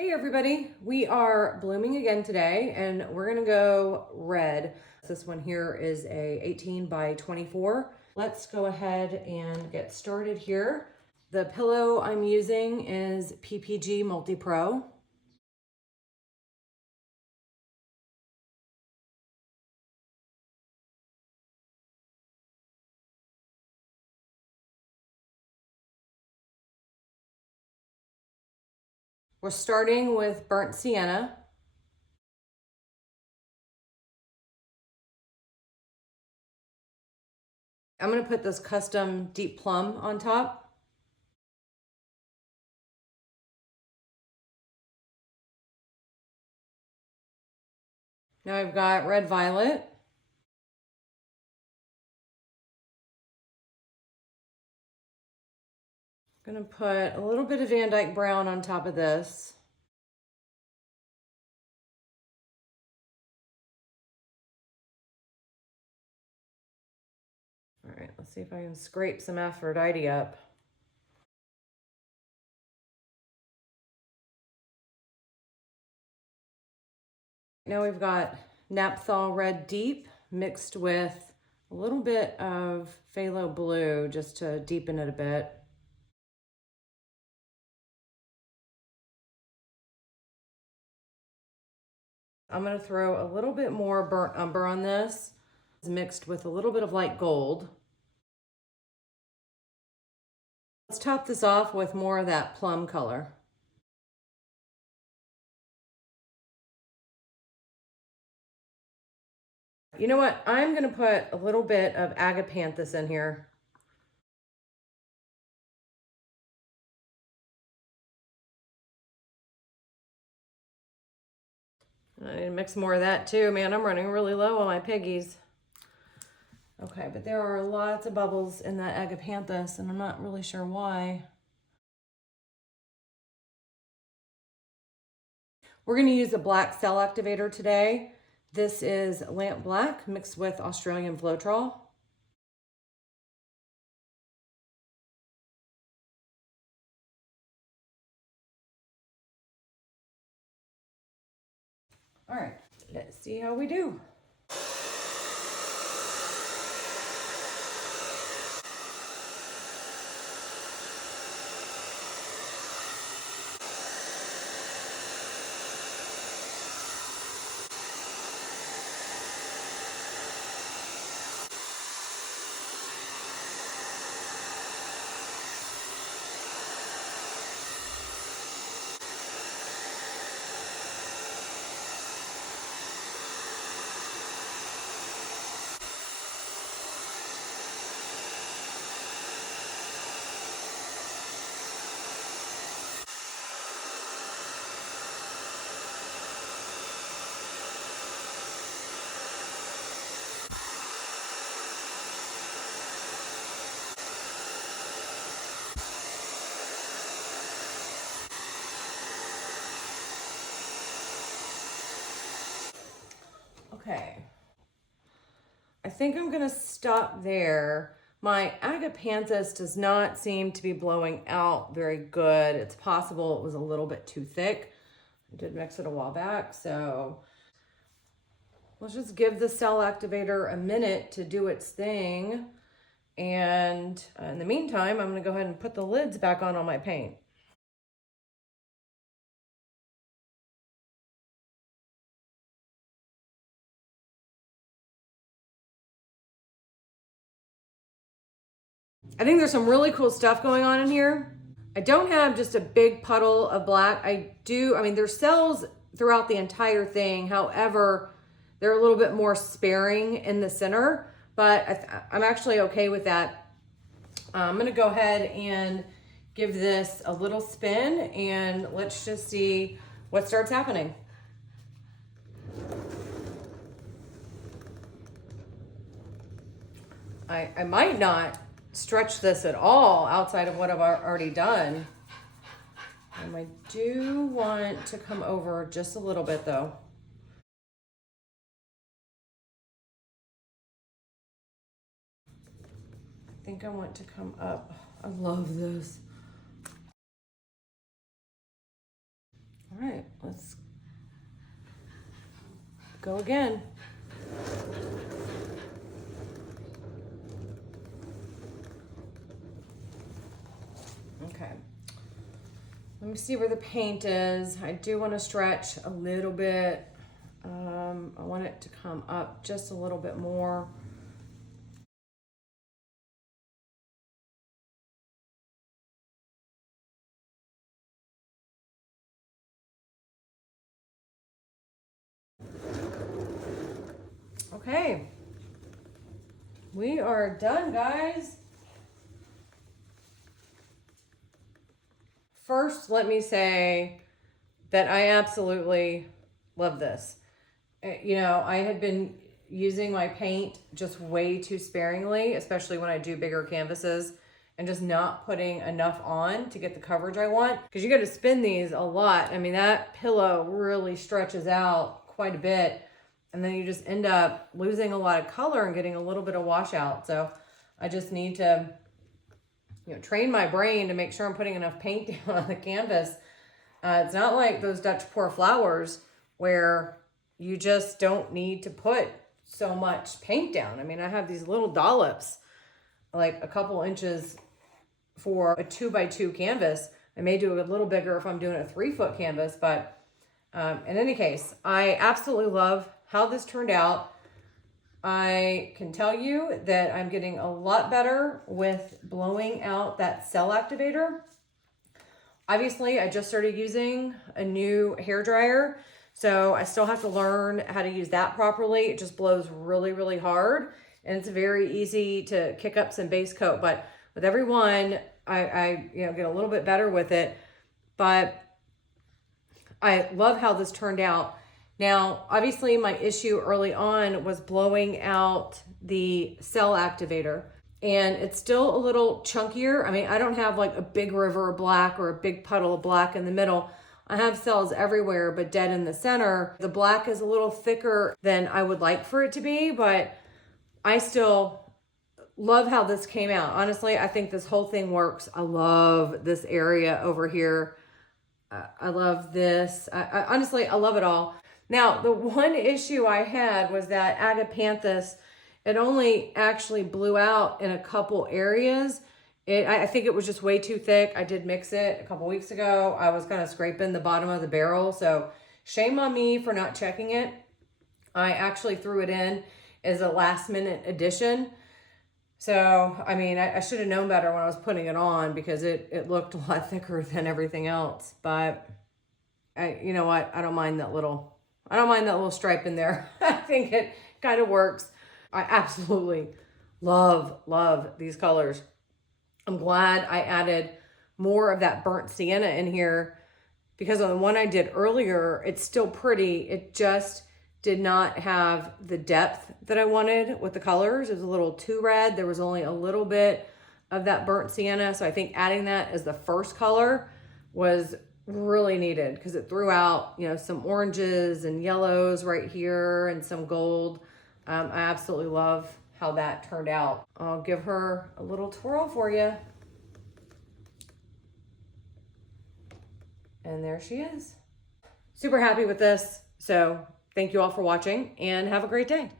Hey everybody, we are blooming again today and we're gonna go red. This one here is a 18 by 24. Let's go ahead and get started here. The pillow I'm using is PPG Multi-Pro. We're starting with burnt sienna. I'm gonna put this custom deep plum on top. Now I've got red violet. I'm gonna put a little bit of Vandyke brown on top of this. All right, let's see if I can scrape some Aphrodite up. Now we've got naphthol red deep mixed with a little bit of phthalo blue just to deepen it a bit. I'm gonna throw a little bit more burnt umber on this, mixed with a little bit of light gold. Let's top this off with more of that plum color. You know what? I'm gonna put a little bit of agapanthus in here. I need to mix more of that too. Man, I'm running really low on my piggies. Okay, but there are lots of bubbles in that agapanthus and I'm not really sure why. We're gonna use the black cell activator today. This is lamp black mixed with Australian floetrol. All right, let's see how we do. Okay, I think I'm gonna stop there. My agapanthus does not seem to be blowing out very good. It's possible it was a little bit too thick. I did mix it a while back, so let's just give the cell activator a minute to do its thing. And in the meantime, I'm gonna go ahead and put the lids back on my paint. I think there's some really cool stuff going on in here. I don't have just a big puddle of black. I mean, there's cells throughout the entire thing. However, they're a little bit more sparing in the center, but I'm actually okay with that. I'm gonna go ahead and give this a little spin and let's just see what starts happening. I might not stretch this at all outside of what I've already done. I do want to come over just a little bit though. I think I want to come up. I love this. All right, let's go again. Okay. Let me see where the paint is. I do want to stretch a little bit. I want it to come up just a little bit more. Okay. We are done, guys. First, let me say that I absolutely love this. You know, I had been using my paint just way too sparingly, especially when I do bigger canvases, and just not putting enough on to get the coverage I want. Because you got to spin these a lot. I mean, that pillow really stretches out quite a bit, and then you just end up losing a lot of color and getting a little bit of washout. So I just need to, you know, train my brain to make sure I'm putting enough paint down on the canvas. It's not like those Dutch pour flowers where you just don't need to put so much paint down. I mean, I have these little dollops, like a couple inches for a 2x2 canvas. I may do it a little bigger if I'm doing a 3-foot canvas, but in any case, I absolutely love how this turned out. I can tell you that I'm getting a lot better with blowing out that cell activator. Obviously, I just started using a new hair dryer, so I still have to learn how to use that properly. It just blows really, really hard, and it's very easy to kick up some base coat. But with every one, I get a little bit better with it. But I love how this turned out. Now, obviously, my issue early on was blowing out the cell activator. And it's still a little chunkier. I mean, I don't have like a big river of black or a big puddle of black in the middle. I have cells everywhere, but dead in the center. The black is a little thicker than I would like for it to be, but I still love how this came out. Honestly, I think this whole thing works. I love this area over here. I love this. Honestly, I love it all. Now, the one issue I had was that agapanthus, it only actually blew out in a couple areas. I think it was just way too thick. I did mix it a couple weeks ago. I was kind of scraping the bottom of the barrel. So shame on me for not checking it. I actually threw it in as a last minute addition. So, I mean, I should have known better when I was putting it on because it looked a lot thicker than everything else. But you know what? I don't mind that little stripe in there. I think it kind of works. I absolutely love these colors. I'm glad I added more of that burnt sienna in here because on the one I did earlier, it's still pretty. It just did not have the depth that I wanted with the colors. It was a little too red. There was only a little bit of that burnt sienna. So I think adding that as the first color was really needed because it threw out, you know, some oranges and yellows right here and some gold. I absolutely love how that turned out. I'll give her a little twirl for you. And there she is. Super happy with this. So thank you all for watching and have a great day.